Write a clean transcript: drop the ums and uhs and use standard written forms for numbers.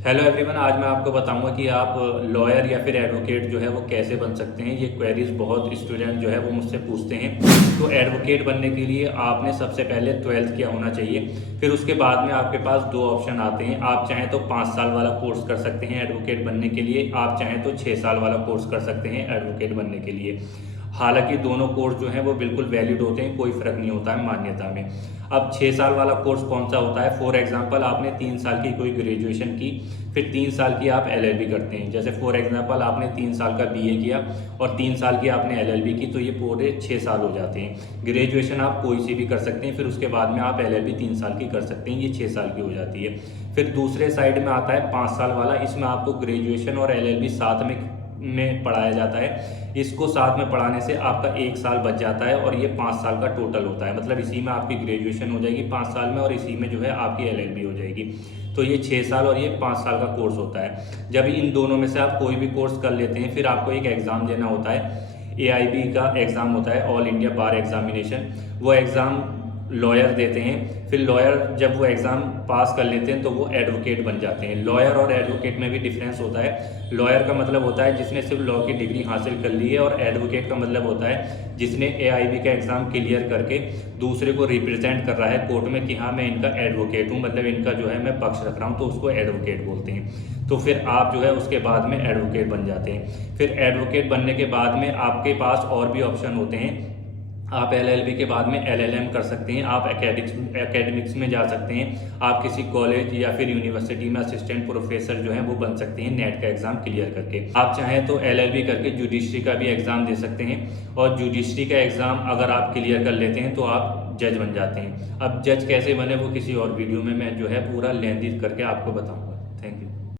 Hello everyone, आज मैं आपको बताऊंगा कि आप लॉयर या फिर एडवोकेट जो है वो कैसे बन सकते हैं। ये क्वेरीज बहुत स्टूडेंट जो है वो मुझसे पूछते हैं। तो एडवोकेट बनने के लिए आपने सबसे पहले 12th किया होना चाहिए। फिर उसके बाद में आपके पास दो ऑप्शन आते हैं। आप चाहें तो 5 साल वाला कोर्स कर सकते हैं एडवोकेट बनने के लिए, आप चाहें तो 6 साल वाला कोर्स कर सकते हैं एडवोकेट बनने के लिए। हालांकि दोनों कोर्स जो हैं वो बिल्कुल वैलिड होते हैं, कोई फ़र्क नहीं होता है मान्यता में। अब 6 साल वाला कोर्स कौन सा होता है? फॉर एग्जांपल आपने 3 साल की कोई ग्रेजुएशन की, फिर 3 साल की आप एलएलबी करते हैं। जैसे फॉर एग्जांपल आपने 3 साल का बीए किया और 3 साल की आपने एलएलबी की, तो ये पूरे 6 साल हो जाते हैं। ग्रेजुएशन आप कोई सी भी कर सकते हैं, फिर उसके बाद में आप एलएलबी 3 साल की कर सकते हैं, ये 6 साल की हो जाती है। फिर दूसरे साइड में आता है 5 साल वाला। इसमें आपको ग्रेजुएशन और एलएलबी साथ में पढ़ाया जाता है। इसको साथ में पढ़ाने से आपका 1 साल बच जाता है और ये 5 साल का टोटल होता है। मतलब इसी में आपकी ग्रेजुएशन हो जाएगी 5 साल में और इसी में जो है आपकी एलएलबी हो जाएगी। तो ये 6 साल और ये 5 साल का कोर्स होता है। जब इन दोनों में से आप कोई भी कोर्स कर लेते हैं, फिर आपको एक एग्ज़ाम देना होता है। एआईबी का एग्ज़ाम होता है, ऑल इंडिया बार एग्जामिनेशन। वो एग्ज़ाम लॉयर देते हैं। फिर लॉयर जब वो एग्ज़ाम पास कर लेते हैं तो वो एडवोकेट बन जाते हैं। लॉयर और एडवोकेट में भी डिफरेंस होता है। लॉयर का मतलब होता है जिसने सिर्फ लॉ की डिग्री हासिल कर ली है, और एडवोकेट का मतलब होता है जिसने एआईबी का एग्ज़ाम क्लियर करके दूसरे को रिप्रेजेंट कर रहा है कोर्ट में कि हाँ मैं इनका एडवोकेट हूँ, मतलब इनका जो है मैं पक्ष रख रहा हूँ, तो उसको एडवोकेट बोलते हैं। तो फिर आप जो है उसके बाद में एडवोकेट बन जाते हैं। फिर एडवोकेट बनने के बाद में आपके पास और भी ऑप्शन होते हैं। आप एलएलबी के बाद में एलएलएम कर सकते हैं, आप एकेडमिक्स में जा सकते हैं, आप किसी कॉलेज या फिर यूनिवर्सिटी में असिस्टेंट प्रोफेसर जो है वो बन सकते हैं नेट का एग्ज़ाम क्लियर करके। आप चाहें तो एलएलबी करके जुडिशरी का भी एग्ज़ाम दे सकते हैं, और जुडिशरी का एग्ज़ाम अगर आप क्लियर कर लेते हैं तो आप जज बन जाते हैं। अब जज कैसे बने वो किसी और वीडियो में मैं जो है पूरा लेंदी करके आपको बताऊँगा। Thank you.